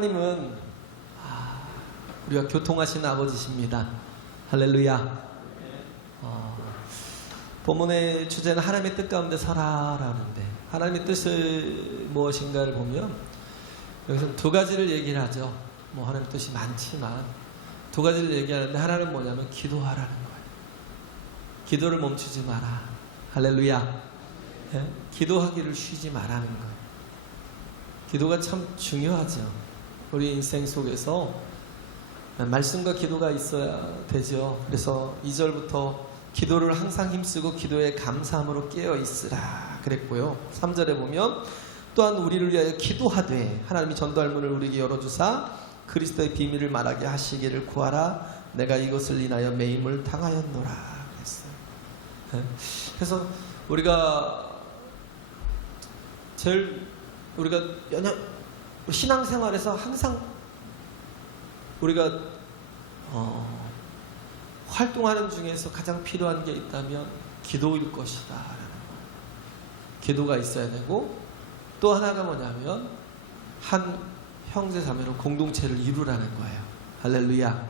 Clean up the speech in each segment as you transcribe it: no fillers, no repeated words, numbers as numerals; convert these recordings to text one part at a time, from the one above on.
하나님은 우리가 교통하신 아버지십니다. 할렐루야. 본문의 주제는 하나님의 뜻 가운데 서라라는데, 하나님의 뜻이 무엇인가를 보면 여기서 두 가지를 얘기를 하죠. 뭐 하나님의 뜻이 많지만 두 가지를 얘기하는데, 하나는 뭐냐면 기도하라는 거예요. 기도를 멈추지 마라. 할렐루야. 예? 기도하기를 쉬지 마라는 거예요. 기도가 참 중요하죠. 우리 인생 속에서 말씀과 기도가 있어야 되죠. 그래서 2절부터 기도를 항상 힘쓰고 기도에 감사함으로 깨어있으라 그랬고요. 3절에 보면 또한 우리를 위하여 기도하되 하나님이 전도할 문을 우리에게 열어주사 그리스도의 비밀을 말하게 하시기를 구하라. 내가 이것을 인하여 매임을 당하였노라 그랬어요. 그래서 우리가 신앙생활에서 항상 우리가 활동하는 중에서 가장 필요한 게 있다면 기도일 것이다 라는 거예요. 기도가 있어야 되고, 또 하나가 뭐냐면 한 형제자매로 공동체를 이루라는 거예요. 할렐루야.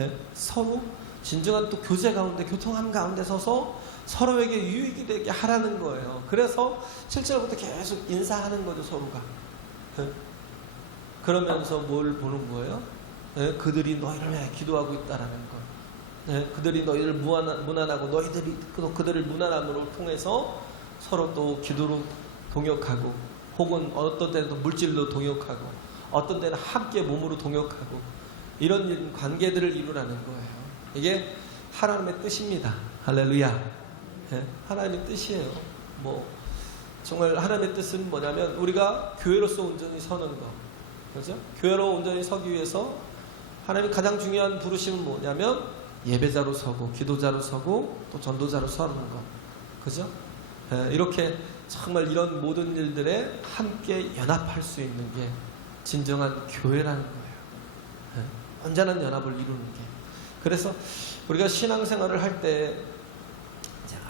예? 서로 진정한 또 교제 가운데, 교통함 가운데 서서 서로에게 유익이 되게 하라는 거예요. 그래서 7절부터 계속 인사하는 거죠, 서로가. 예? 그러면서 뭘 보는 거예요? 예? 그들이 너희를 위해 기도하고 있다라는 거. 예? 그들이 너희를 무난하고 너희들이 그들을 무난함으로 통해서 서로 또 기도로 동역하고, 혹은 어떤 때는 물질로 동역하고, 어떤 때는 함께 몸으로 동역하고, 이런 관계들을 이루라는 거예요. 이게 하나님의 뜻입니다. 할렐루야. 예? 하나님의 뜻이에요. 뭐 정말 하나님의 뜻은 뭐냐면 우리가 교회로서 온전히 서는 거, 그렇죠? 교회로 온전히 서기 위해서 하나님의 가장 중요한 부르심은 뭐냐면 예배자로 서고, 기도자로 서고, 또 전도자로 서는 거, 그죠? 예, 이렇게 정말 이런 모든 일들에 함께 연합할 수 있는 게 진정한 교회라는 거예요. 예, 온전한 연합을 이루는 게. 그래서 우리가 신앙생활을 할 때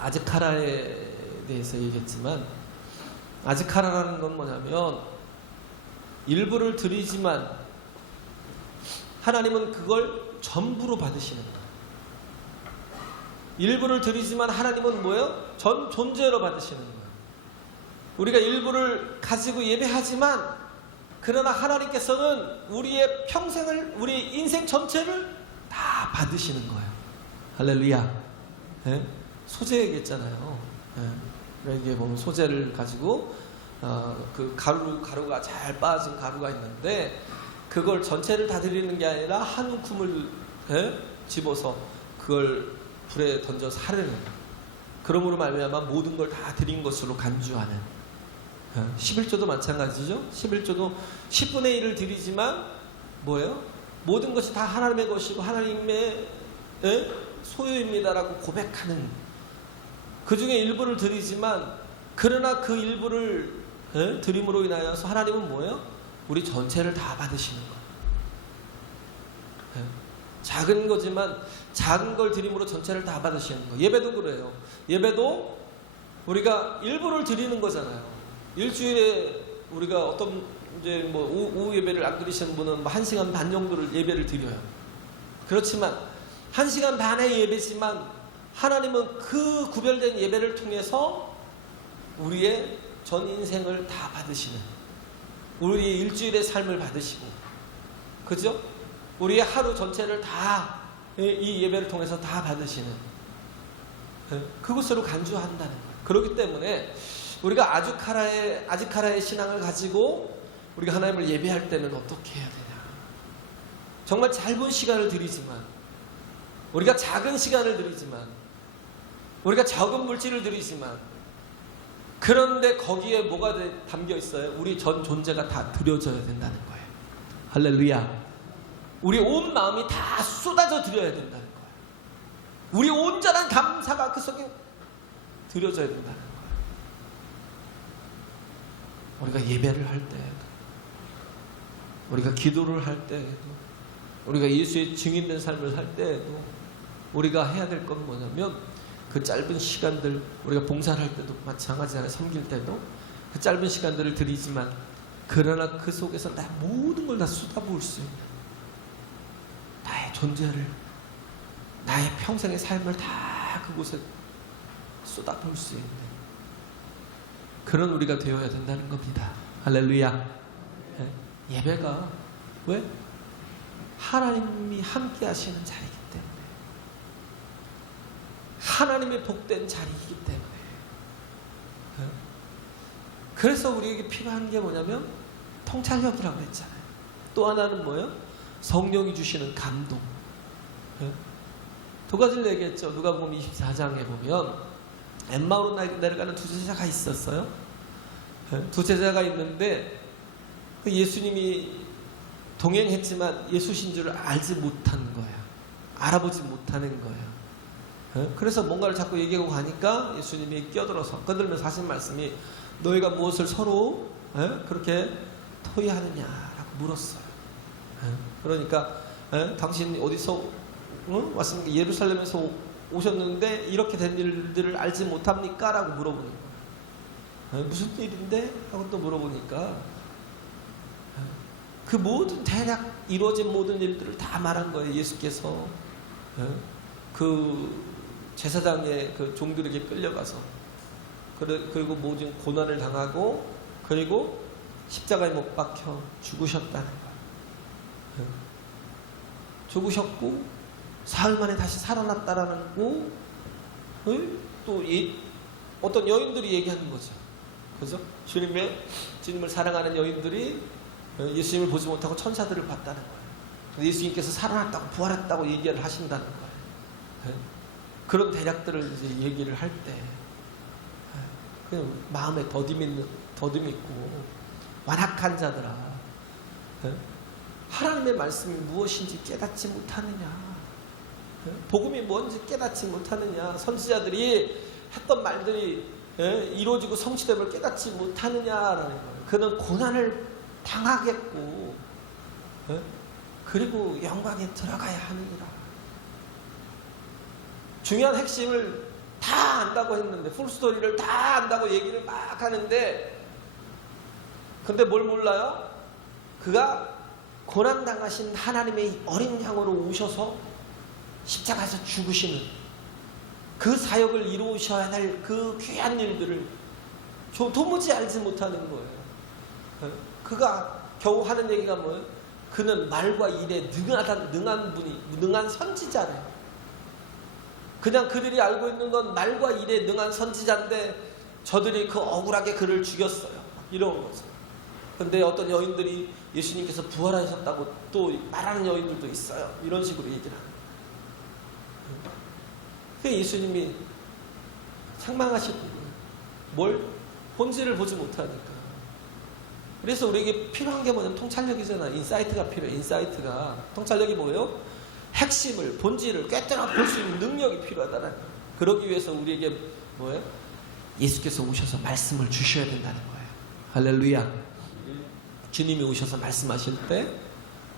아즈카라에 대해서 얘기했지만, 아즈카라라는 건 뭐냐면 일부를 드리지만 하나님은 그걸 전부로 받으시는 거예요. 일부를 드리지만 하나님은 뭐예요? 전 존재로 받으시는 거예요. 우리가 일부를 가지고 예배하지만, 그러나 하나님께서는 우리의 평생을, 우리 인생 전체를 다 받으시는 거예요. 할렐루야. 예? 소재 얘기했잖아요. 예. 여기에 보면 소재를 가지고 그 가루가 잘 빠진 가루가 있는데, 그걸 전체를 다 드리는 게 아니라 한 움큼을 집어서 그걸 불에 던져 사르는, 그러므로 말미암아 모든 걸 다 드린 것으로 간주하는. 11조도 마찬가지죠. 11조도 10분의 1을 드리지만 뭐예요? 모든 것이 다 하나님의 것이고 하나님의 소유입니다라고 고백하는, 그 중에 일부를 드리지만, 그러나 그 일부를 드림으로 인하여서 하나님은 뭐예요? 우리 전체를 다 받으시는 거. 작은 거지만 작은 걸 드림으로 전체를 다 받으시는 거. 예배도 그래요. 예배도 우리가 일부를 드리는 거잖아요. 일주일에 우리가 어떤 이제 뭐 오후 예배를 안 드리시는 분은 뭐 1시간 반 정도를 예배를 드려요. 그렇지만 1시간 반의 예배지만 하나님은 그 구별된 예배를 통해서 우리의 전 인생을 다 받으시는, 우리의 일주일의 삶을 받으시고, 그죠? 우리의 하루 전체를 다 이 예배를 통해서 다 받으시는, 그것으로 간주한다는 거예요. 그렇기 때문에 우리가 아즈카라의 신앙을 가지고 우리가 하나님을 예배할 때는 어떻게 해야 되냐? 정말 짧은 시간을 드리지만, 우리가 작은 시간을 드리지만, 우리가 적은 물질을 드리지만, 그런데 거기에 뭐가 담겨 있어요? 우리 전 존재가 다 드려져야 된다는 거예요. 할렐루야. 우리 온 마음이 다 쏟아져 드려야 된다는 거예요. 우리 온전한 감사가 그 속에 드려져야 된다는 거예요. 우리가 예배를 할 때에도, 우리가 기도를 할 때에도, 우리가 예수의 증인된 삶을 할 때에도 우리가 해야 될 건 뭐냐면, 그 짧은 시간들, 우리가 봉사를 할 때도 마찬가지잖아요. 섬길 때도 그 짧은 시간들을 드리지만 그러나 그 속에서 나 모든 걸 다 쏟아부을 수 있는, 나의 존재를, 나의 평생의 삶을 다 그곳에 쏟아부을 수 있는 그런 우리가 되어야 된다는 겁니다. 할렐루야. 예배가 왜? 하나님이 함께 하시는 자리이기 때문에, 하나님의 복된 자리이기 때문에. 그래서 우리에게 필요한 게 뭐냐면 통찰력이라고 했잖아요. 또 하나는 뭐예요? 성령이 주시는 감동. 두 가지를 얘기했죠. 누가복음 24장에 보면 엠마오로 내려가는 두 제자가 있었어요. 두 제자가 있는데 예수님이 동행했지만 예수신 줄 알지 못한 거예요. 알아보지 못하는 거예요. 그래서 뭔가를 자꾸 얘기하고 가니까 예수님이 끼어들어서 건들면서 하신 말씀이 너희가 무엇을 서로 그렇게 토의하느냐라고 물었어요. 그러니까 당신 어디서 왔습니까? 예루살렘에서 오셨는데 이렇게 된 일들을 알지 못합니까? 라고 물어보는 거예요. 무슨 일인데? 하고 또 물어보니까 그 모든 대략 이루어진 모든 일들을 다 말한 거예요. 예수께서 그 제사장의 그 종들에게 끌려가서 그리고 모든 고난을 당하고 그리고 십자가에 못 박혀 죽으셨다는 거예요. 죽으셨고 사흘 만에 다시 살아났다라는 거, 또 어떤 여인들이 얘기하는 거죠. 그죠? 주님을 사랑하는 여인들이 예수님을 보지 못하고 천사들을 봤다는 거예요. 예수님께서 살아났다고 부활했다고 얘기를 하신다는 거예요. 그런 대략들을 이제 얘기를 할 때 그냥 마음에 더듬 있고 완악한 자들아, 하나님의 말씀이 무엇인지 깨닫지 못하느냐, 복음이 뭔지 깨닫지 못하느냐, 선지자들이 했던 말들이 이루어지고 성취됨을 깨닫지 못하느냐라는 거예요. 그는 고난을 당하겠고 그리고 영광에 들어가야 하느니라. 중요한 핵심을 다 안다고 했는데, 풀스토리를 다 안다고 얘기를 막 하는데, 근데 뭘 몰라요? 그가 고난당하신 하나님의 어린 양으로 오셔서 십자가에서 죽으시는 그 사역을 이루셔야 할 그 귀한 일들을 도무지 알지 못하는 거예요. 그가 겨우 하는 얘기가 뭐예요? 그는 말과 일에 능한 선지자래요. 그냥 그들이 알고 있는 건 말과 일에 능한 선지자인데 저들이 그 억울하게 그를 죽였어요. 이런 거죠. 근데 어떤 여인들이 예수님께서 부활하셨다고 또 말하는 여인들도 있어요. 이런 식으로 얘기를 하는 거예요. 그게 예수님이 책망하시고 뭘? 본질을 보지 못하니까. 그래서 우리에게 필요한 게 뭐냐면 통찰력이잖아. 인사이트가 필요해. 인사이트가. 통찰력이 뭐예요? 핵심을, 본질을 꿰뚫어 볼 수 있는 능력이 필요하다는 거예요. 그러기 위해서 우리에게 뭐예요? 예수께서 오셔서 말씀을 주셔야 된다는 거예요. 할렐루야. 주님이 오셔서 말씀하실 때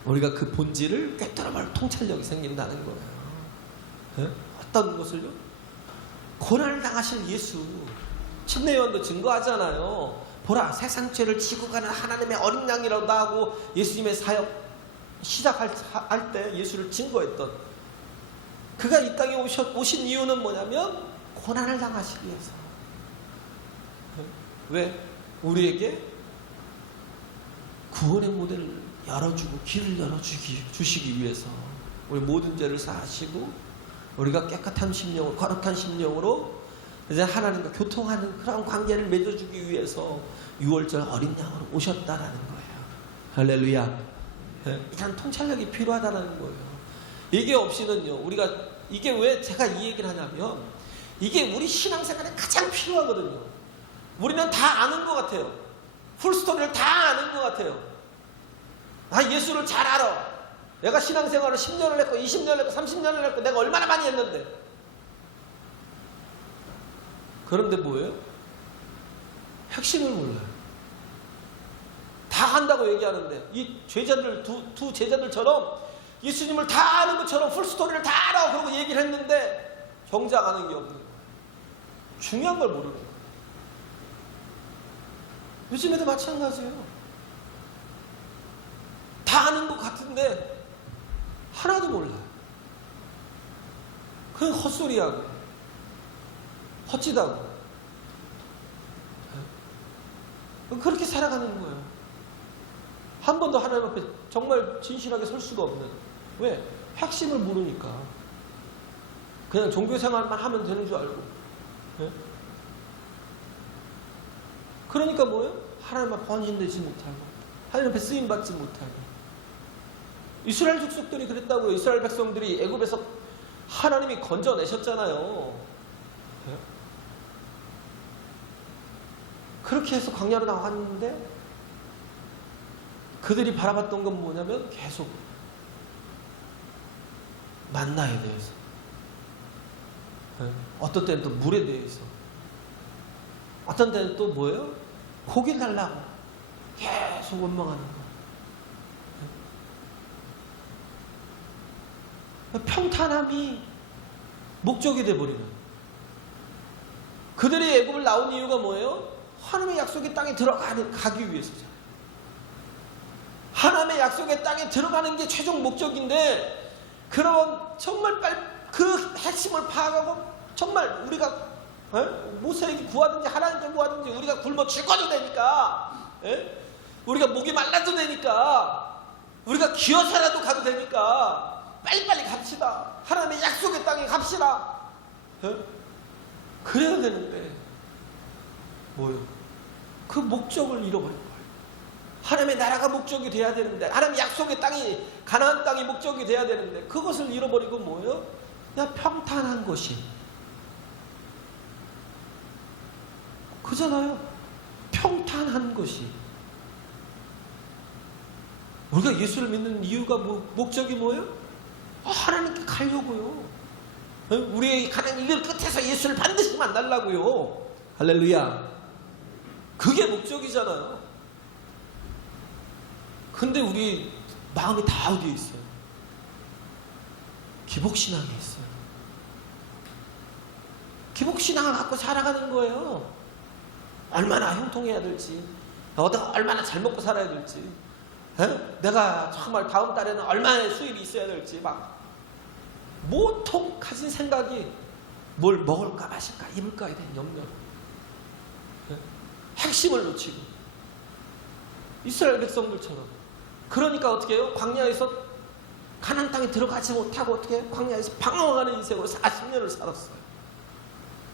우리가 그 본질을 꿰뚫어 볼 통찰력이 생긴다는 거예요. 어떤 것을요? 고난을 당하실 예수. 침례요한도 증거하잖아요. 보라, 세상 죄를 지고 가는 하나님의 어린 양이라고 하고 예수님의 사역 시작할 때 예수를 증거했던, 그가 이 땅에 오신 이유는 뭐냐면 고난을 당하시기 위해서. 왜? 우리에게 구원의 문을 열어주고 길을 열어주시기 위해서. 우리 모든 죄를 사하시고 우리가 깨끗한 심령으로, 거룩한 심령으로 이제 하나님과 교통하는 그런 관계를 맺어주기 위해서 6월절 어린 양으로 오셨다라는 거예요. 할렐루야. 이런 통찰력이 필요하다는 거예요. 이게 없이는요, 우리가, 이게 왜 제가 이 얘기를 하냐면, 이게 우리 신앙생활에 가장 필요하거든요. 우리는 다 아는 것 같아요. 풀스토리를 다 아는 것 같아요. 예수를 잘 알아. 내가 신앙생활을 10년을 했고 20년을 했고 30년을 했고 내가 얼마나 많이 했는데. 그런데 뭐예요? 핵심을 몰라요. 다 한다고 얘기하는데, 이 제자들, 두 제자들처럼 예수님을 다 아는 것처럼 풀스토리를 다 알아 그러고 얘기를 했는데 정작 아는 게 없는 거예요. 중요한 걸 모르는 거예요. 요즘에도 마찬가지예요. 다 아는 것 같은데 하나도 몰라요. 그냥 헛소리하고 헛짓하고 그렇게 살아가는 거예요. 한 번도 하나님 앞에 정말 진실하게 설 수가 없는. 왜? 핵심을 모르니까. 그냥 종교생활만 하면 되는 줄 알고. 예? 그러니까 뭐예요? 하나님 앞에 헌신되지 못하고 하나님 앞에 쓰임받지 못하고. 이스라엘 족속들이 그랬다고요. 이스라엘 백성들이 애굽에서 하나님이 건져내셨잖아요. 예? 그렇게 해서 광야로 나왔는데 그들이 바라봤던 건 뭐냐면 계속 만나에 대해서, 어떤 때는 또 물에 대해서, 어떤 때는 또 뭐예요? 고기 달라고 계속 원망하는 거. 평탄함이 목적이 돼버리는. 그들이 애굽을 나온 이유가 뭐예요? 하나님의 약속의 땅에 가기 위해서죠. 하나님의 약속의 땅에 들어가는 게 최종 목적인데, 그러면 정말 그 핵심을 파악하고 정말 우리가 모세에게 구하든지 하나님께 구하든지 우리가 굶어 죽어도 되니까, 우리가 목이 말라도 되니까, 우리가 기어서라도 가도 되니까 빨리빨리 갑시다. 하나님의 약속의 땅에 갑시다. 그래야 되는데 뭐요? 그 목적을 잃어버린 거예요. 하나님의 나라가 목적이 돼야 되는데, 하나님의 약속의 땅이, 가나안 땅이 목적이 돼야 되는데, 그것을 잃어버리고 뭐예요? 그냥 평탄한 것이. 그잖아요. 평탄한 것이. 우리가 예수를 믿는 이유가 목적이 뭐예요? 하나님께 가려고요. 우리의 가는 이 길 끝에서 예수를 반드시 만나려고요. 할렐루야. 그게 목적이잖아요. 근데 우리 마음이 다 어디에 있어요? 기복신앙에 있어요. 기복신앙을 갖고 살아가는 거예요. 얼마나 형통해야 될지, 얼마나 잘 먹고 살아야 될지, 내가 정말 다음 달에는 얼마나 수입이 있어야 될지, 막 모통 가진 생각이 뭘 먹을까 마실까 입을까에 대한 염려로 핵심을 놓치고, 이스라엘 백성들처럼. 그러니까 어떻게 해요? 광야에서 가나안 땅에 들어가지 못하고 어떻게 해요? 광야에서 방황하는 인생으로 40년을 살았어요.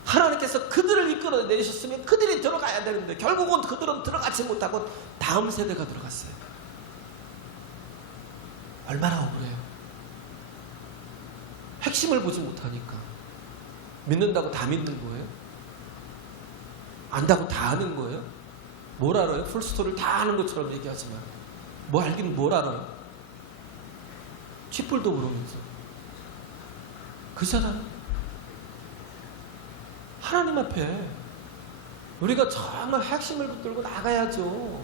하나님께서 그들을 이끌어내셨으면 그들이 들어가야 되는데 결국은 그들은 들어가지 못하고 다음 세대가 들어갔어요. 얼마나 억울해요. 핵심을 보지 못하니까. 믿는다고 다 믿는 거예요? 안다고 다 아는 거예요? 뭘 알아요? 풀스토리를 다 아는 것처럼 얘기하지만 뭐 알긴 뭘 알아요? 쥐뿔도 모르면서. 그잖아요. 하나님 앞에 우리가 정말 핵심을 붙들고 나가야죠.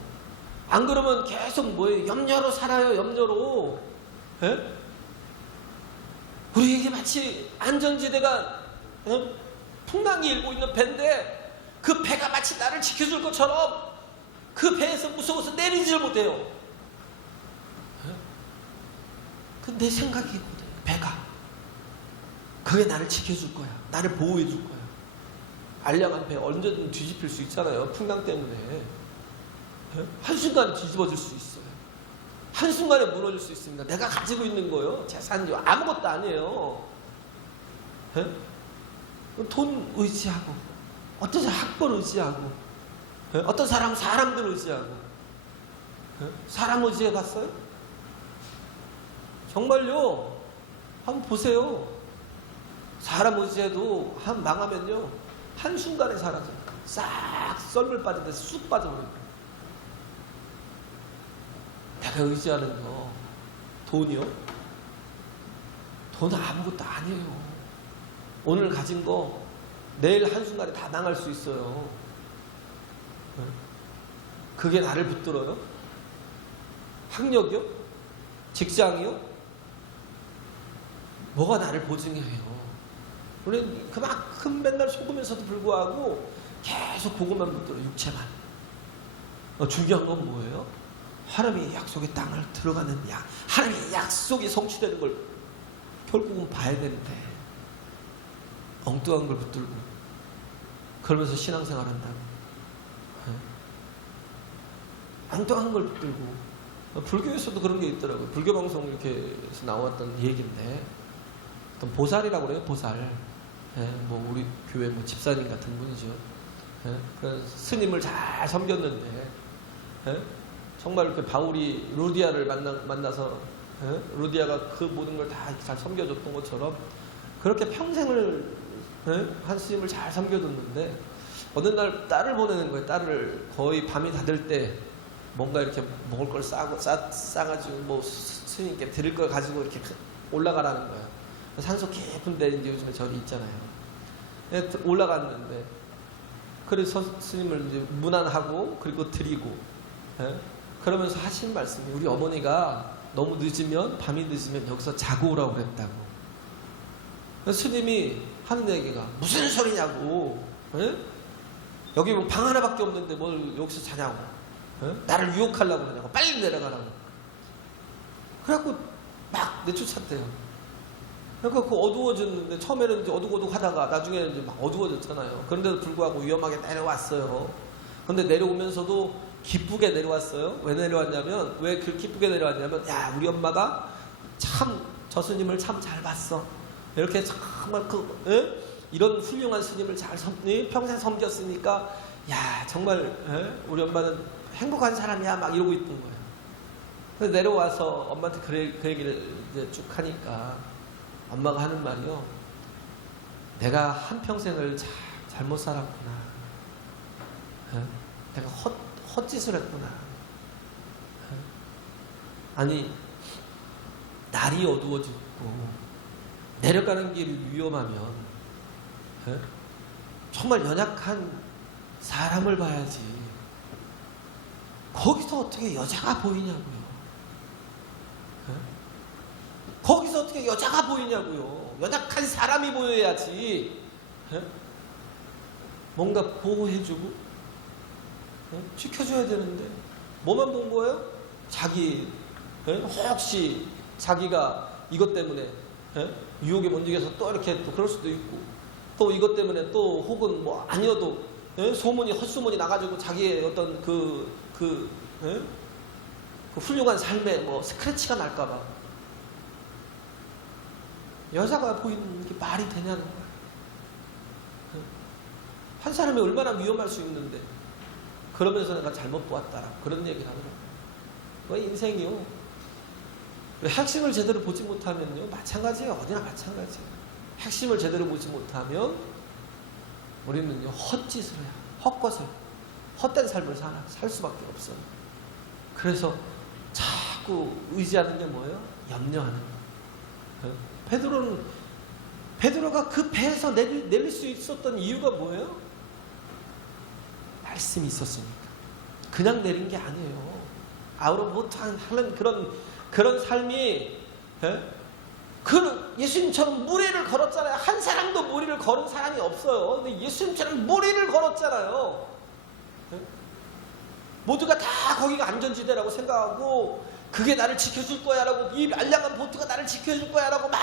안 그러면 계속 뭐예요? 염려로 살아요. 염려로. 예? 우리에게 마치 안전지대가 풍랑이 일고 있는 배인데, 그 배가 마치 나를 지켜줄 것처럼 그 배에서 무서워서 내리지를 못해요. 그 내 생각이거든. 배가 그게 나를 지켜줄 거야. 나를 보호해 줄 거야. 알량한 배 언제든 뒤집힐 수 있잖아요. 풍랑 때문에. 한순간에 뒤집어질 수 있어요. 한순간에 무너질 수 있습니다. 내가 가지고 있는 거요, 재산이 아무것도 아니에요. 돈 의지하고, 어떤 사람 학벌 의지하고, 어떤 사람은 사람들 의지하고. 사람 의지해 봤어요? 정말요. 한번 보세요. 사람 의지해도 망하면요, 한순간에 사라져요. 싹 썰물 빠지듯이 쑥 빠져버려요. 내가 의지하는 거, 돈이요? 돈은 아무것도 아니에요. 오늘 가진 거 내일 한순간에 다 망할 수 있어요. 그게 나를 붙들어요? 학력이요? 직장이요? 뭐가 나를 보증해요? 우리는 그만큼 맨날 속으면서도 불구하고 계속 그것만 붙들어. 육체만. 중요한 건 뭐예요? 하나님의 약속의 땅을 들어가는 하나님의 약속이 성취되는 걸 결국은 봐야 되는데 엉뚱한 걸 붙들고 그러면서 신앙생활 한다고. 엉뚱한 걸 붙들고. 불교에서도 그런 게 있더라고요. 불교 방송 이렇게 해서 나왔던 얘기인데 어떤 보살이라고 그래요. 보살. 뭐 우리 교회 뭐 집사님 같은 분이죠. 그 스님을 잘 섬겼는데 정말 이렇게 바울이 루디아를 만나서 루디아가 그 모든 걸 다 잘 섬겨줬던 것처럼 그렇게 평생을 한 스님을 잘 섬겨줬는데 어느 날 딸을 보내는 거예요. 딸을 거의 밤이 다 될 때 뭔가 이렇게 먹을 걸 싸가지고 뭐 스님께 드릴 걸 가지고 이렇게 올라가라는 거예요. 산속 깊은데 이제 요즘에 절이 있잖아요. 올라갔는데 그래서 스님을 이제 문안하고 그리고 드리고 그러면서 하신 말씀이 우리 어머니가 너무 늦으면 밤이 늦으면 여기서 자고 오라고 그랬다고. 스님이 하는 얘기가 무슨 소리냐고. 여기 뭐 방 하나밖에 없는데 뭘 여기서 자냐고. 나를 유혹하려고 그러냐고. 빨리 내려가라고. 그래갖고 막 내쫓았대요. 그러니까 그 어두워졌는데 처음에는 이제 어둑어둑 하다가 나중에는 이제 막 어두워졌잖아요. 그런데도 불구하고 위험하게 내려왔어요. 그런데 내려오면서도 기쁘게 내려왔어요. 왜 내려왔냐면 왜 그 기쁘게 내려왔냐면 야 우리 엄마가 참 저 스님을 참 잘 봤어. 이렇게 정말 이런 훌륭한 스님을 잘 평생 섬겼으니까 야 정말 우리 엄마는 행복한 사람이야 막 이러고 있던 거예요. 그래서 내려와서 엄마한테 그 얘기를 이제 쭉 하니까 엄마가 하는 말이요. 내가 한평생을 잘못 살았구나. 내가 헛짓을 했구나. 아니 날이 어두워지고 내려가는 길이 위험하면 정말 연약한 사람을 봐야지. 거기서 어떻게 여자가 보이냐고요. 거기서 어떻게 여자가 보이냐고요. 연약한 사람이 보여야지. 뭔가 보호해주고 지켜줘야 되는데 뭐만 본 거예요? 자기 혹시 자기가 이것 때문에 유혹에 못 이겨서 또 이렇게 또 그럴 수도 있고 또 이것 때문에 또 혹은 뭐 아니어도 소문이 헛소문이 나가지고 자기의 어떤 그 훌륭한 삶에 뭐 스크래치가 날까봐 여자가 보이는 게 말이 되냐는 거야. 한 사람이 얼마나 위험할 수 있는데 그러면서 내가 잘못 보았다라고 그런 얘기를 하더라고요. 왜 인생이요. 핵심을 제대로 보지 못하면요 마찬가지예요. 어디나 마찬가지예요. 핵심을 제대로 보지 못하면 우리는요 헛짓을 해요. 헛것을 헛된 삶을 살 수밖에 없어요. 그래서 자꾸 의지하는 게 뭐예요? 염려하는 거예요. 베드로가 그 배에서 내릴 수 있었던 이유가 뭐예요? 말씀이 있었으니까. 그냥 내린 게 아니에요. 아우로 못하는 그런 삶이 예수님처럼 무리를 걸었잖아요. 한 사람도 무리를 걸은 사람이 없어요. 근데 예수님처럼 무리를 걸었잖아요. 모두가 다 거기가 안전지대라고 생각하고 그게 나를 지켜줄 거야 라고 이 알량한 보트가 나를 지켜줄 거야 라고 막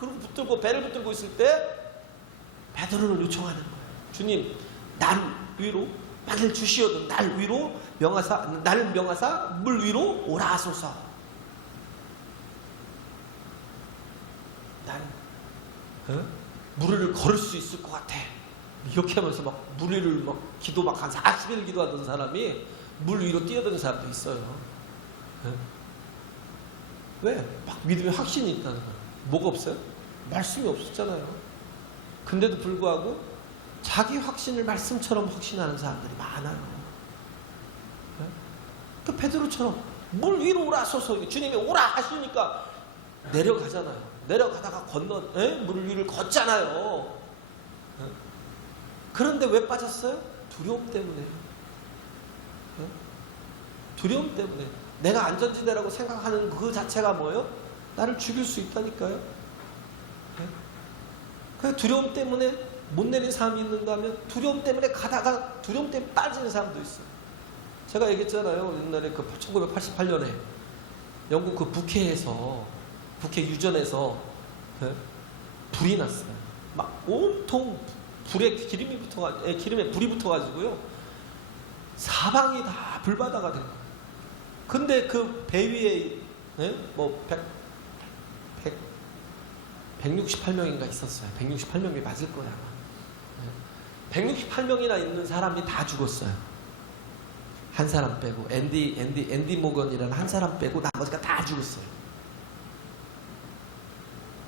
그리고 배를 붙들고 있을 때 베드로를 요청하는 거예요. 주님 나를 위로 만일 주시어도 나를 명하사 물 위로 오라 하소서. 나는 무리를 걸을 수 있을 것 같아. 이렇게 하면서 막 무리를 막 기도 막 한 40일 기도하던 사람이 물 위로 뛰어드는 사람도 있어요. 왜? 막 믿음에 확신이 있다는 거예요. 뭐가 없어요? 말씀이 없었잖아요. 근데도 불구하고 자기 확신을 말씀처럼 확신하는 사람들이 많아요. 그 베드로처럼 물 위로 오라 하소서. 주님이 오라 하시니까 내려가잖아요. 내려가다가 물 위를 걷잖아요. 그런데 왜 빠졌어요? 두려움 때문에. 두려움 때문에. 내가 안전지대라고 생각하는 그 자체가 뭐예요? 나를 죽일 수 있다니까요. 그 두려움 때문에 못 내린 사람이 있는가 하면 두려움 때문에 가다가 두려움 때문에 빠지는 사람도 있어요. 제가 얘기했잖아요. 옛날에 그 1988년에 영국 그 북해 유전에서 불이 났어요. 막 온통 기름에 불이 붙어가지고요. 사방이 다 불바다가 된 거예요. 근데 그 배 위에 뭐 168명인가 있었어요. 168명이 맞을 거야. 168명이나 있는 사람이 다 죽었어요. 한 사람 빼고 앤디 모건이라는 한 사람 빼고 나머지가 다 죽었어요.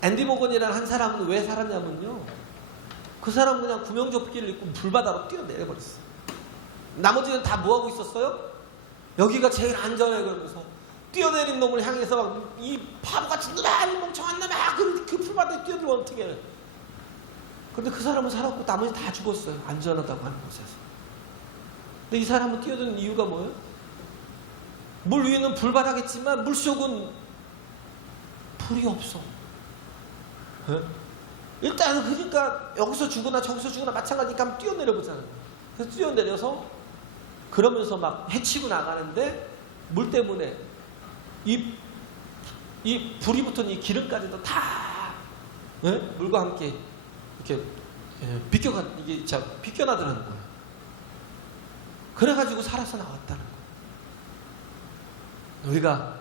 앤디 모건이라는 한 사람은 왜 살았냐면요. 그 사람은 그냥 구명조끼를 입고 불바다로 뛰어내려 버렸어요. 나머지는 다 뭐하고 있었어요? 여기가 제일 안전해 그러면서 뛰어내린 놈을 향해서 이 바보같은 놈아, 이 멍청한 놈아, 그 풀바다에 뛰어들면 어떻게 해? 근데 그 사람은 살았고 나머지 다 죽었어요. 안전하다고 하는 곳에서. 근데 이 사람은 뛰어드는 이유가 뭐예요? 물 위에는 불바다겠지만 물속은 불이 없어. 일단 그러니까 여기서 죽거나 저기서 죽거나 마찬가지니까 한번 뛰어내려 보자는 거예요. 그래서 뛰어내려서 그러면서 막 헤치고 나가는데 물 때문에 이 불이 붙은 이 기름까지도 다 물과 함께 이렇게 비껴나더라는 거예요. 그래가지고 살아서 나왔다는 거예요. 우리가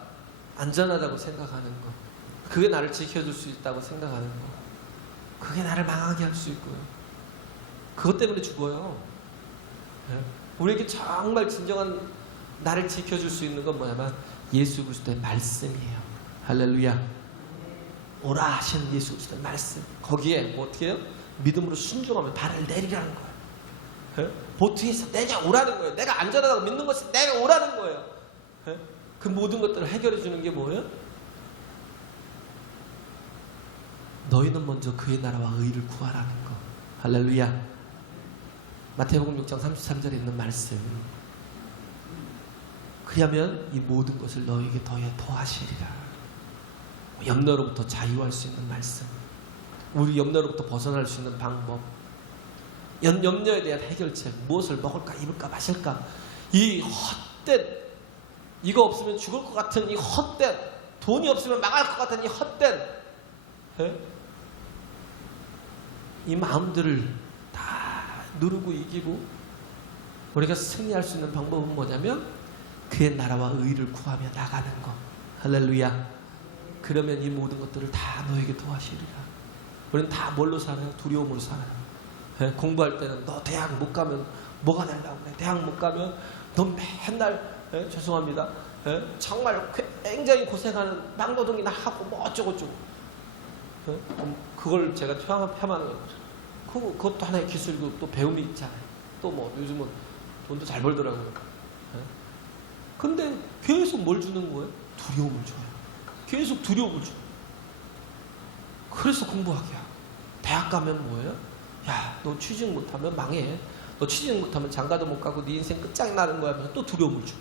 안전하다고 생각하는 거, 그게 나를 지켜줄 수 있다고 생각하는 거, 그게 나를 망하게 할 수 있고요. 그것 때문에 죽어요. 우리에게 정말 진정한 나를 지켜줄 수 있는 건 뭐냐면 예수 그리스도의 말씀이에요. 할렐루야. 오라 하시는 예수 그리스도의 말씀. 거기에 뭐 어떻게 해요? 믿음으로 순종하면 발을 내리라는 거예요. 보트에서 내려오라는 거예요. 내가 안전하다고 믿는 것이 내려오라는 거예요. 그 모든 것들을 해결해 주는 게 뭐예요? 너희는 먼저 그의 나라와 의를 구하라는 거. 할렐루야. 마태복음 6장 33절에 있는 말씀. 그러면 이 모든 것을 너희에게 더하시리라. 염려로부터 자유할 수 있는 말씀. 우리 염려로부터 벗어날 수 있는 방법. 염려에 대한 해결책. 무엇을 먹을까, 입을까, 마실까. 이 헛된, 이거 없으면 죽을 것 같은 이 헛된, 돈이 없으면 망할 것 같은 이 헛된 이 마음들을 다 누르고 이기고 우리가 승리할 수 있는 방법은 뭐냐면 그의 나라와 의를 구하며 나가는 것. 할렐루야. 그러면 이 모든 것들을 다 너에게 도와주리라. 우리는 다 뭘로 살아요? 두려움으로 살아요. 공부할 때는 너 대학 못 가면 뭐가 되려고 그래? 대학 못 가면 너 맨날 죄송합니다. 정말 굉장히 고생하는 막노동이나 하고 뭐 어쩌고저쩌고. 그걸 제가 폄하하는 거예요. 그것도 하나의 기술이고 또 배움이 있잖아요. 또 뭐 요즘은 돈도 잘 벌더라고요. 근데 계속 뭘 주는 거예요? 두려움을 줘요. 계속 두려움을 줘요. 그래서 공부하게 하고. 대학 가면 뭐예요? 야, 너 취직 못하면 망해. 너 취직 못하면 장가도 못 가고 네 인생 끝장나는 거야 하면서 또 두려움을 주고.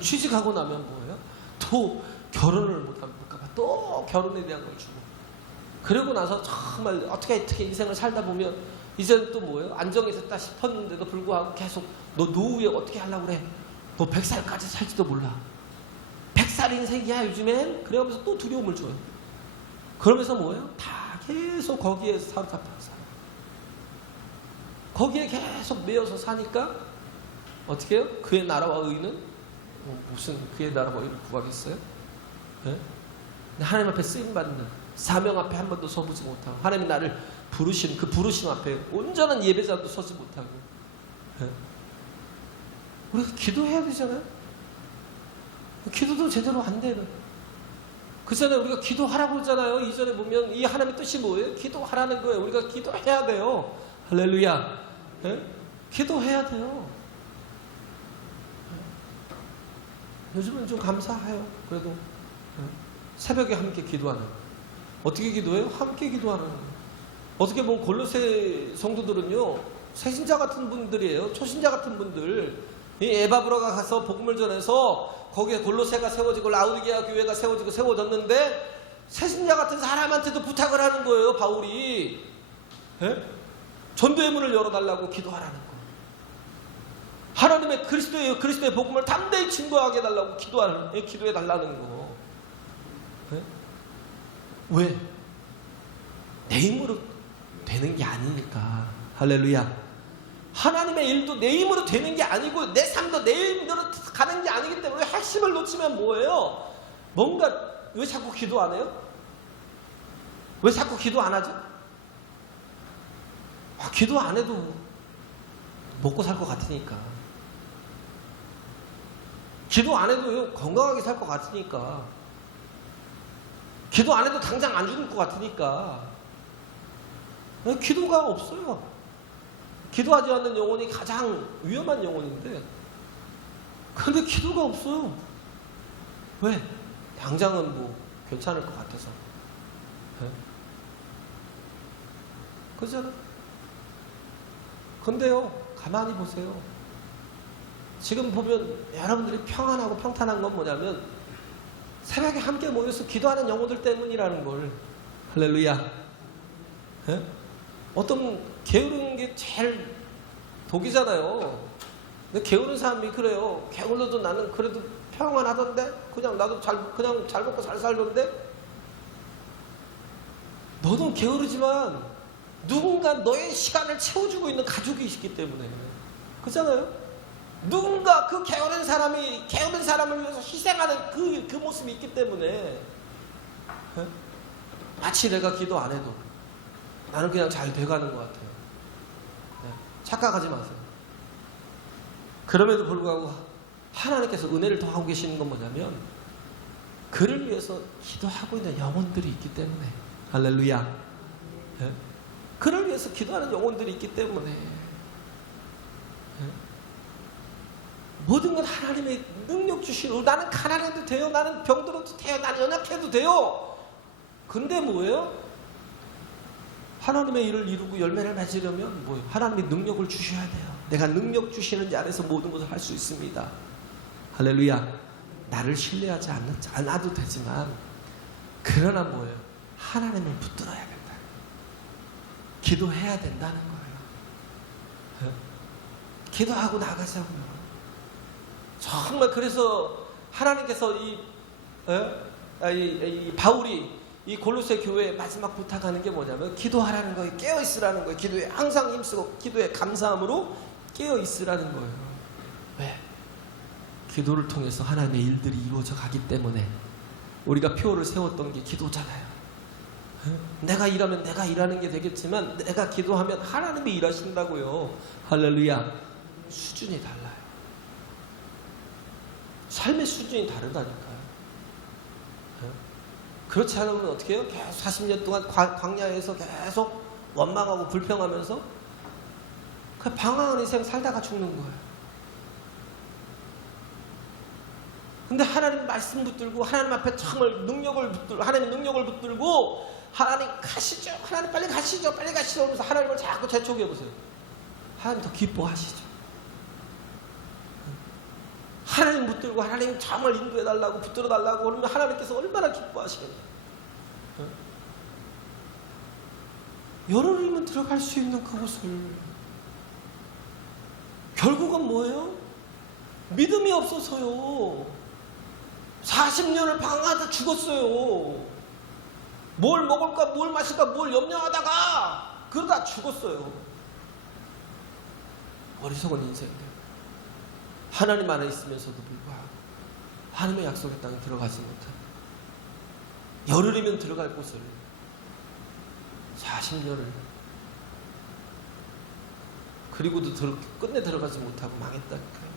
취직하고 나면 뭐예요? 또 결혼을 못하면 못 가봐. 또 결혼에 대한 걸 주고. 그러고 나서 정말 어떻게 인생을 살다 보면 이제는 또 뭐예요? 안정해졌다 싶었는데도 불구하고 계속 너 노후에 어떻게 하려고 그래? 너 100살까지 살지도 몰라. 100살 인생이야 요즘엔? 그러면서 또 두려움을 줘요. 그러면서 뭐예요? 다 계속 거기에 사로잡혀서 살아요. 거기에 계속 매여서 사니까 어떻게 해요? 그의 나라와 의는 무슨 그의 나라와 의를 구하겠어요? 하나님 앞에 쓰임받는 사명 앞에 한 번도 서보지 못하고 하나님이 나를 부르신 그 부르심 앞에 온전한 예배자도 서지 못하고 우리가 기도해야 되잖아요. 기도도 제대로 안 되는. 그 전에 우리가 기도하라고 그러잖아요. 이전에 보면 이 하나님의 뜻이 뭐예요? 기도하라는 거예요. 우리가 기도해야 돼요. 할렐루야. 기도해야 돼요. 요즘은 좀 감사해요. 그래도 새벽에 함께 기도하는. 어떻게 기도해요? 함께 기도하는. 어떻게 보면 골로새 성도들은요, 새신자 같은 분들이에요. 초신자 같은 분들. 이 에바브라가 가서 복음을 전해서 거기에 골로새가 세워지고 라우디게아 교회가 세워지고 세워졌는데 새신자 같은 사람한테도 부탁을 하는 거예요. 바울이. 전도의 문을 열어달라고 기도하라는 거. 하나님의 그리스도의 복음을 담대히 증거하게 해달라고 기도해 달라는 거. 네? 왜? 내 힘으로 되는 게 아니니까. 할렐루야. 하나님의 일도 내 힘으로 되는 게 아니고 내 삶도 내 힘으로 가는 게 아니기 때문에 핵심을 놓치면 뭐예요? 뭔가 왜 자꾸 기도 안 해요? 왜 자꾸 기도 안 하죠? 기도 안 해도 먹고 살 것 같으니까. 기도 안 해도 건강하게 살 것 같으니까. 기도 안 해도 당장 안 죽을 것 같으니까. 기도가 없어요. 기도하지 않는 영혼이 가장 위험한 영혼인데, 그런데 기도가 없어요. 왜? 당장은 뭐 괜찮을 것 같아서. 네? 그렇잖아요. 근데요, 가만히 보세요. 지금 보면 여러분들이 평안하고 평탄한 건 뭐냐면 새벽에 함께 모여서 기도하는 영혼들 때문이라는 걸. 할렐루야. 네? 어떤 게으른 게 제일 독이잖아요. 근데 게으른 사람이 그래요. 게을러도 나는 그래도 평안하던데, 나도 그냥 잘 먹고 잘 살던데. 너는 게으르지만 누군가 너의 시간을 채워주고 있는 가족이 있기 때문에. 그렇잖아요. 누군가 그 게으른 사람을 위해서 희생하는 그 모습이 있기 때문에. 마치 내가 기도 안 해도 나는 그냥 잘 돼가는 것 같아요. 착각하지 마세요. 그럼에도 불구하고 하나님께서 은혜를 더하고 계시는 건 뭐냐면 그를 위해서 기도하고 있는 영혼들이 있기 때문에. 할렐루야. 그를 위해서 기도하는 영혼들이 있기 때문에 모든 건 하나님의 능력 주시고, 나는 가난해도 돼요, 나는 병들어도 돼요, 나는 연약해도 돼요. 근데 뭐예요? 하나님의 일을 이루고 열매를 맺으려면 뭐예요? 하나님의 능력을 주셔야 돼요. 내가 능력 주시는 자 안에서 모든 것을 할 수 있습니다. 할렐루야. 나를 신뢰하지 않아도 되지만, 그러나 뭐예요? 하나님을 붙들어야 된다. 기도해야 된다는 거예요. 기도하고 나가자고요. 정말 그래서 하나님께서 이 바울이 이 골로새 교회에 마지막 부탁하는 게 뭐냐면 기도하라는 거예요. 깨어있으라는 거예요. 기도에 항상 힘쓰고 기도에 감사함으로 깨어있으라는 거예요. 왜? 기도를 통해서 하나님의 일들이 이루어져 가기 때문에. 우리가 표를 세웠던 게 기도잖아요. 내가 일하면 내가 일하는 게 되겠지만 내가 기도하면 하나님이 일하신다고요. 할렐루야. 수준이 달라요. 삶의 수준이 다르다니까요. 그렇지 않으면 어떻게 해요? 계속 40년 동안 광야에서 계속 원망하고 불평하면서 그 방황한 인생 살다가 죽는 거예요. 근데 하나님 말씀 붙들고 하나님 앞에 정말 하나님의 능력을 붙들고 하나님 가시죠. 하나님 빨리 가시죠. 빨리 가시죠. 하면서 하나님을 자꾸 재촉해 보세요. 하나님 더 기뻐하시죠. 하나님 붙들고 하나님 정말 인도해달라고 붙들어달라고 그러면 하나님께서 얼마나 기뻐하시겠어요. 열흘이면 들어갈 수 있는 그곳을. 결국은 뭐예요? 믿음이 없어서요. 40년을 방황하다 죽었어요. 뭘 먹을까 뭘 마실까 뭘 염려하다가 그러다 죽었어요. 어리석은 인생들. 하나님 안에 있으면서도 불구하고 하나님의 약속의 땅에 들어가지 못한, 열흘이면 들어갈 곳을 40년을 그리고도 끝내 들어가지 못하고 망했다니까요.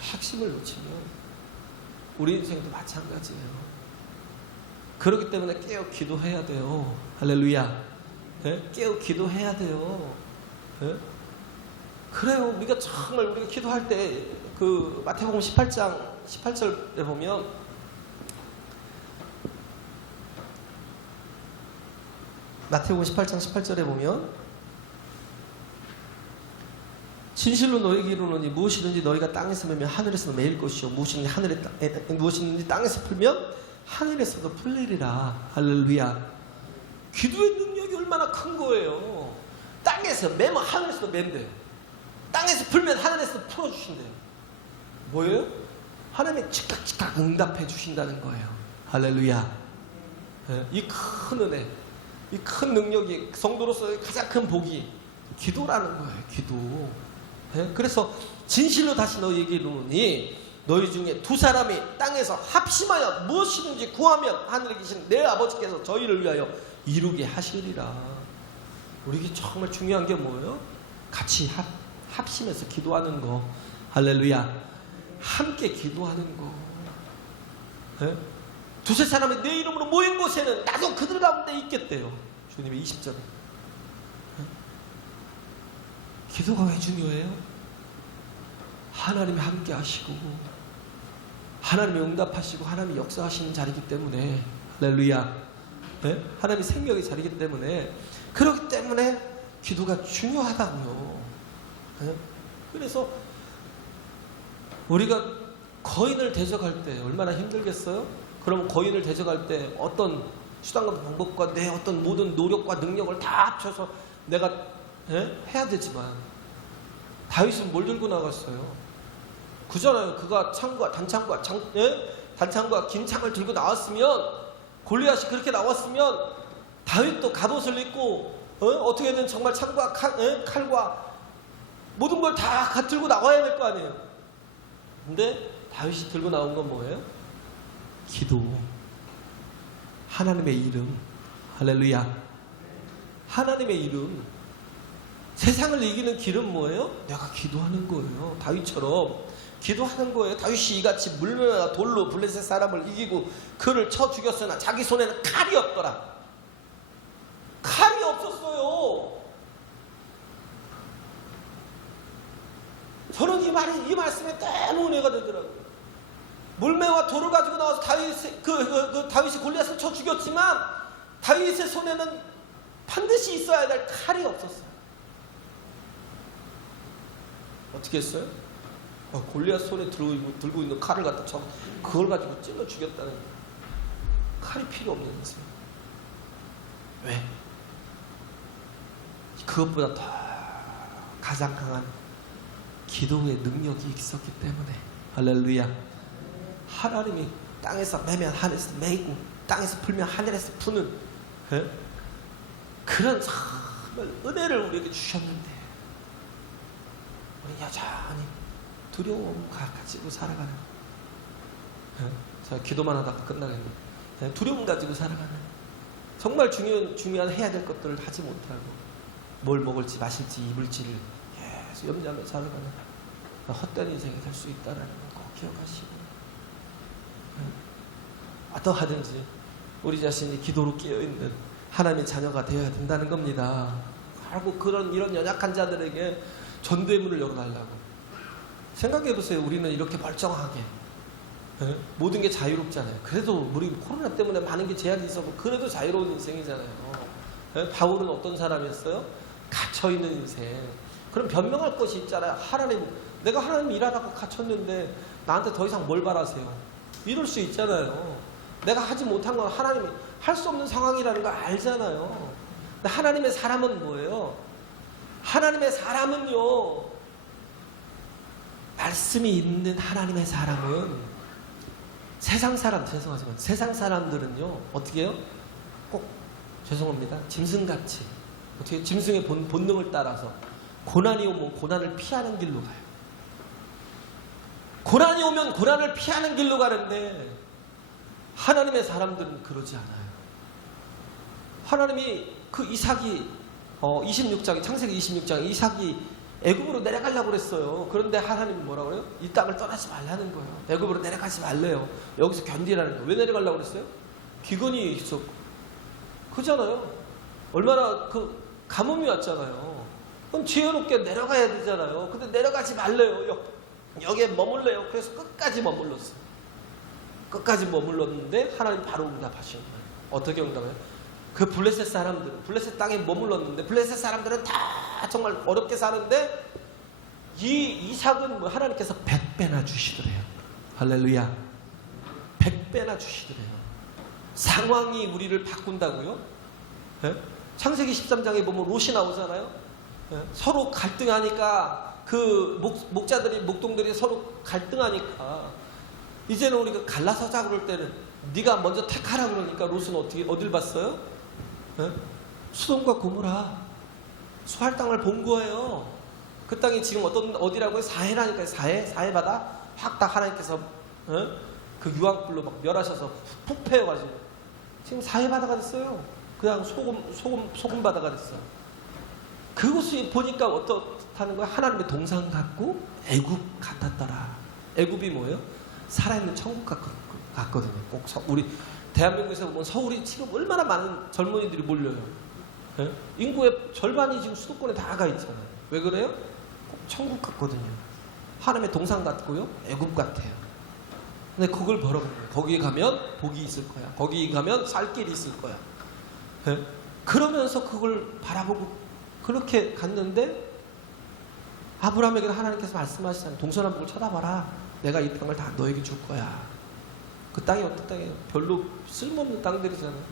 핵심을 놓치면 우리 인생도 마찬가지예요. 그렇기 때문에 깨어 기도해야 돼요. 할렐루야. 네? 깨어 기도해야 돼요. 네? 그래요. 우리가 정말 우리가 기도할 때 그 마태복음 18장 18절에 보면 마태복음 18장 18절에 보면 진실로 너희에게 이르노니 무엇이든지 너희가 땅에서 매면 하늘에서도 매일 것이요 무엇이든지 땅에서 풀면 하늘에서도 풀리리라. 할렐루야. 기도의 능력이 얼마나 큰 거예요. 땅에서 매면 하늘에서도 맨대요. 땅에서 풀면 하늘에서 풀어주신대요. 뭐예요? 하나님이 즉각 응답해 주신다는 거예요. 할렐루야. 이 큰 은혜, 이 큰 능력이 성도로서의 가장 큰 복이 기도라는 거예요. 기도. 그래서 진실로 다시 너희에게 이르노니 너희 중에 두 사람이 땅에서 합심하여 무엇이든지 구하면 하늘에 계신 내 아버지께서 저희를 위하여 이루게 하시리라. 우리에게 정말 중요한 게 뭐예요? 같이 합심해서 기도하는 거. 할렐루야. 함께 기도하는 거. 두세 사람이 내 이름으로 모인 곳에는 나도 그들 가운데 있겠대요. 주님의 20절에. 기도가 왜 중요해요? 하나님이 함께 하시고 하나님이 응답하시고 하나님이 역사하시는 자리이기 때문에. 할렐루야. 하나님이 생명의 자리이기 때문에. 그렇기 때문에 기도가 중요하다고요. 그래서 우리가 거인을 대적할 때 얼마나 힘들겠어요? 그럼 거인을 대적할 때 어떤 수단과 방법과 내 어떤 모든 노력과 능력을 다 합쳐서 내가 해야 되지만 다윗은 뭘 들고 나갔어요? 그잖아요. 그가 단창과 긴 창을 들고 나왔으면, 골리앗이 그렇게 나왔으면 다윗도 갑옷을 입고 어떻게든 정말 창과 칼과 모든 걸 다 들고 나와야 될 거 아니에요. 근데 다윗이 들고 나온 건 뭐예요? 기도. 하나님의 이름. 할렐루야. 하나님의 이름. 세상을 이기는 길은 뭐예요? 내가 기도하는 거예요. 다윗처럼 기도하는 거예요. 다윗이 이같이 물매와 돌로 블레셋 사람을 이기고 그를 쳐 죽였으나 자기 손에는 칼이 없더라. 칼이 없었어요. 저는 이 말씀에 너무 은혜가 되더라고요. 물매와 돌을 가지고 나와서 다윗이 골리앗을 쳐 죽였지만 다윗의 손에는 반드시 있어야 될 칼이 없었어요. 어떻게 했어요? 골리앗 손에 들고 있는 칼을 갖다 쳐 그걸 가지고 찔러 죽였다는, 칼이 필요 없는 인생. 왜? 그것보다 더 가장 강한 기도의 능력이 있었기 때문에. 할렐루야. 하나님이 땅에서 매면 하늘에서 매이고 땅에서 풀면 하늘에서 푸는 그런 정말 은혜를 우리에게 주셨는데 우리 여전히 두려움 가지고 살아가는, 제가 기도만 하다가 끝나겠네. 두려움 가지고 살아가는, 정말 중요한 해야 될 것들을 하지 못하고 뭘 먹을지 마실지 입을지를 계속 염려하며 살아가는 헛된 인생이 될 수 있다는 걸 꼭 기억하시고, 어떠하든지 우리 자신이 기도로 깨어있는 하나님의 자녀가 되어야 된다는 겁니다. 하고 이런 연약한 자들에게 전도의 문을 열어달라고. 생각해보세요. 우리는 이렇게 멀쩡하게 모든 게 자유롭잖아요. 그래도 우리 코로나 때문에 많은 게 제약이 있었고 그래도 자유로운 인생이잖아요. 바울은 어떤 사람이었어요? 갇혀있는 인생. 그럼 변명할 것이 있잖아요. 내가 하나님 일하다가 갇혔는데 나한테 더 이상 뭘 바라세요? 이럴 수 있잖아요. 내가 하지 못한 건 하나님이 할 수 없는 상황이라는 걸 알잖아요. 근데 하나님의 사람은 뭐예요? 하나님의 사람은요, 말씀이 있는 하나님의 사람은 세상 사람들은요 어떻게 해요? 꼭 죄송합니다. 짐승같이 어떻게 짐승의 본능을 따라서 고난이 오면 고난을 피하는 길로 가요. 고난이 오면 고난을 피하는 길로 가는데 하나님의 사람들은 그러지 않아요. 하나님이 그 이삭이 26장 창세기 26장 이삭이 애굽으로 내려가려고 그랬어요. 그런데 하나님이 뭐라고 그래요? 이 땅을 떠나지 말라는 거예요. 애굽으로 내려가지 말래요. 여기서 견디라는 거예요. 왜 내려가려고 그랬어요? 기근이 있었고 그잖아요. 얼마나 가뭄이 왔잖아요. 그럼 지혜롭게 내려가야 되잖아요. 근데 내려가지 말래요. 여기에 머물래요. 그래서 끝까지 머물렀어요. 끝까지 머물렀는데 하나님 바로 응답하시는 거예요. 어떻게 응답해요? 그 블레셋 땅에 머물렀는데 블레셋 사람들은 다 정말 어렵게 사는데 이 이삭은 하나님께서 100배나 주시더래요. 할렐루야. 100배나 주시더래요. 상황이 우리를 바꾼다고요? 창세기 13장에 보면 롯이 나오잖아요. 서로 갈등하니까 그 목자들이 목동들이 서로 갈등하니까 이제는 우리가 갈라서자 그럴 때는 네가 먼저 택하라 그러니까 롯은 어딜 봤어요? 네? 소돔과 고모라 수할 땅을 본 거예요. 그 땅이 지금 어디라고요? 사해라니까요. 사해 바다 확 딱 하나님께서 그 유황불로 막 멸하셔서 푹 패여가지고 지금 사해 바다가 됐어요. 그냥 소금 바다가 됐어요. 그것을 보니까 어떻다는 거야? 하나님의 동상 같고 애굽 같았더라. 애굽이 뭐예요? 살아있는 천국 같거든요. 꼭 우리 대한민국에서 보면 서울이 지금 얼마나 많은 젊은이들이 몰려요. 네? 인구의 절반이 지금 수도권에 다 가 있잖아요. 왜 그래요? 꼭 천국 같거든요. 하나님의 동상 같고요. 애굽 같아요. 근데 그걸 벌어보는 거예요. 거기에 가면 복이 있을 거야. 거기 가면 살 길이 있을 거야. 네? 그러면서 그걸 바라보고 그렇게 갔는데 아브라함에게 하나님께서 말씀하시잖아요. 동서남북을 쳐다봐라. 내가 이 땅을 다 너에게 줄 거야. 그 땅이 어떤 땅이에요? 별로 쓸모없는 땅들이잖아요.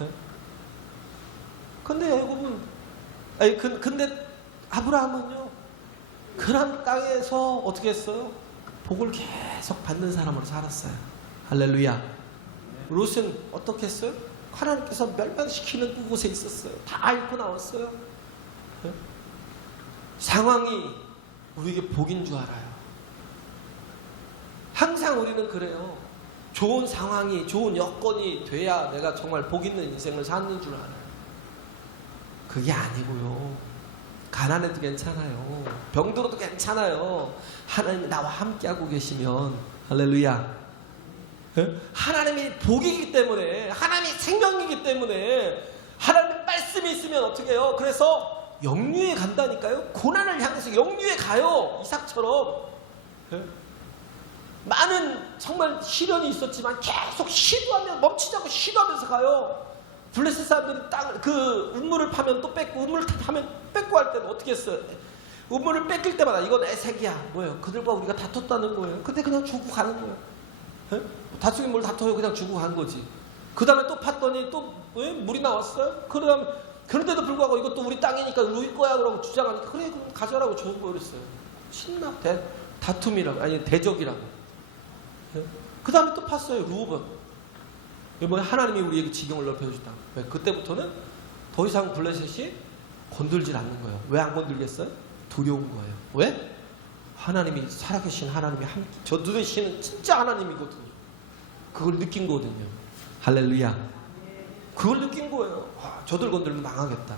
네? 근데 애굽은 근데 아브라함은요 그런 땅에서 어떻게 했어요? 복을 계속 받는 사람으로 살았어요. 할렐루야. 롯은 어떻게 했어요? 하나님께서 멸망시키는 그곳에 있었어요. 다 읽고 나왔어요. 네? 상황이 우리에게 복인 줄 알아요. 항상 우리는 그래요. 좋은 상황이, 좋은 여건이 돼야 내가 정말 복 있는 인생을 사는 줄 알아요. 그게 아니고요. 가난해도 괜찮아요. 병들어도 괜찮아요. 하나님이 나와 함께하고 계시면 할렐루야. 하나님이 복이기 때문에, 하나님이 생명이기 때문에 하나님의 말씀이 있으면 어떻게 해요? 그래서 영유에 간다니까요. 고난을 향해서 영유에 가요. 이삭처럼. 많은 정말 시련이 있었지만 계속 시도하며 멈추지 않고 시도하면서 가요. 블레셋 사람들이 그 우물을 파면 또 뺏고 우물을 파면 뺏고 할 때는 어떻게 했어요? 우물을 뺏길 때마다 이건 애색이야. 뭐예요? 그들과 우리가 다퉜다는 거예요. 근데 그냥 주고 가는 거예요. 다투긴 뭘 다퉈요? 그냥 주고 간 거지. 그 다음에 또 팠더니 또 물이 나왔어요? 그런데도 불구하고 이것도 우리 땅이니까 우리 거야 그러고 주장하니까 그래 그럼 가져라고 주고 그랬어요. 신나 다툼이라고 아니 대적이라고. 그 다음에 또 팠어요. 루벤. 이번에 하나님이 우리에게 지경을 넓혀주다. 그때부터는 더 이상 블레셋이 건들질 않는 거예요. 왜 안 건들겠어요? 두려운 거예요. 왜? 하나님이 살아계신 하나님이 함께 저 누르시는 진짜 하나님이거든요. 그걸 느낀 거거든요. 할렐루야. 그걸 느낀 거예요. 저들 건들면 망하겠다.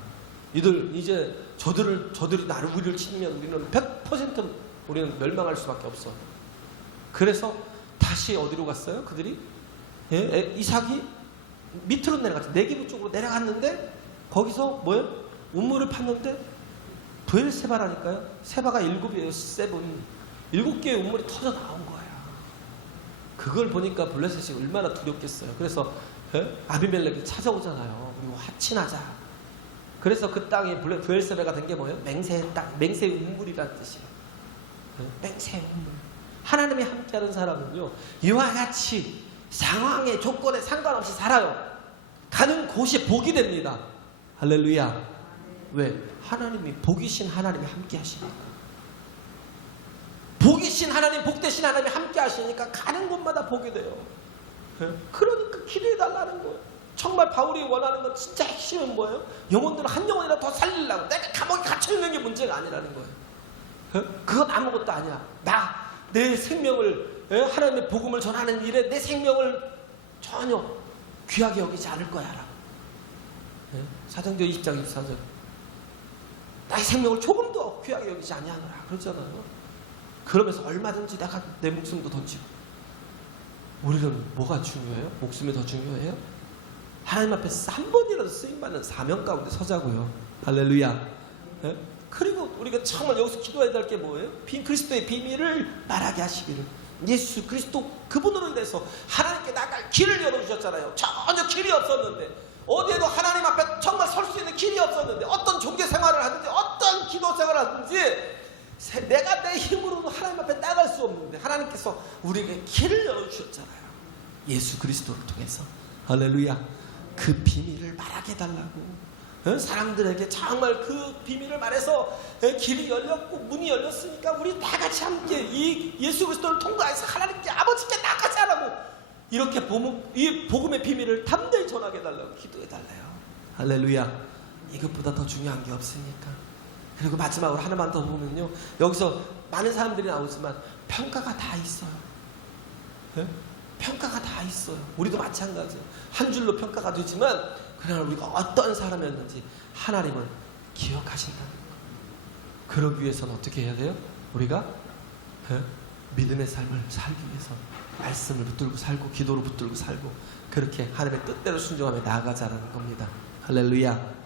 이제 저들이 우리를 치면 우리는 100% 우리는 멸망할 수밖에 없어. 그래서 다시 어디로 갔어요? 그들이? 이삭이 밑으로 내려갔죠. 네기부 쪽으로 내려갔는데 거기서 뭐예요? 우물을 팠는데 브엘세바라니까요. 세바가 7이에요. 7개의 우물이 터져 나온 거예요. 그걸 보니까 블레셋이 얼마나 두렵겠어요. 그래서 아비멜렉이 찾아오잖아요. 우리 화친하자. 그래서 그 땅이 브엘세바가 된 게 뭐예요? 맹세의 땅, 맹세의 우물이라는 뜻이에요. 맹세의 우물. 하나님이 함께하는 사람은요 이와 같이 상황의 조건에 상관없이 살아요. 가는 곳이 복이 됩니다. 할렐루야. 왜? 하나님이 복이신 하나님이 함께 하시니까. 복이신 하나님, 복되신 하나님이 함께 하시니까 가는 곳마다 복이 돼요. 그러니까 기도해 달라는 거예요. 정말 바울이 원하는 건 진짜 핵심은 뭐예요? 영혼들을 한 영혼이라도 더 살리려고. 내가 감옥에 갇혀있는 게 문제가 아니라는 거예요. 그건 아무것도 아니야. 내 생명을 하나님의 복음을 전하는 일에 내 생명을 전혀 귀하게 여기지 않을 거야 라고. 사도행전 20장 24절 나의 생명을 조금도 귀하게 여기지 아니하노라 그러잖아요. 그러면서 얼마든지 내가 내 목숨도 던지고. 우리는 뭐가 중요해요? 목숨이 더 중요해요? 하나님 앞에서 한 번이라도 쓰임받는 사명 가운데 서자고요. 할렐루야. 그리고 우리가 정말 여기서 기도해야 될 게 뭐예요? 그리스도의 비밀을 말하게 하시기를. 예수 그리스도 그분으로 인해서 하나님께 나갈 길을 열어주셨잖아요. 전혀 길이 없었는데 어디에도 하나님 앞에 정말 설 수 있는 길이 없었는데 어떤 종교 생활을 하든지 어떤 기도 생활을 하든지 내가 내 힘으로도 하나님 앞에 나갈 수 없는데 하나님께서 우리에게 길을 열어주셨잖아요. 예수 그리스도를 통해서. 할렐루야. 그 비밀을 말하게 해달라고. 사람들에게 정말 그 비밀을 말해서 길이 열렸고 문이 열렸으니까 우리 다 같이 함께 이 예수 그리스도를 통과해서 하나님께 아버지께 나가지 하라고 이렇게 이 복음의 비밀을 담대히 전하게 해달라고 기도해달래요. 할렐루야. 이것보다 더 중요한 게 없으니까. 그리고 마지막으로 하나만 더 보면요, 여기서 많은 사람들이 나오지만 평가가 다 있어요. 평가가 다 있어요. 우리도 마찬가지예요. 한 줄로 평가가 되지만 그러나 우리가 어떤 사람이었는지 하나님은 기억하신다는 거예요. 그러기 위해서는 어떻게 해야 돼요? 우리가 믿음의 삶을 살기 위해서 말씀을 붙들고 살고 기도로 붙들고 살고 그렇게 하나님의 뜻대로 순종하며 나아가자라는 겁니다. 할렐루야.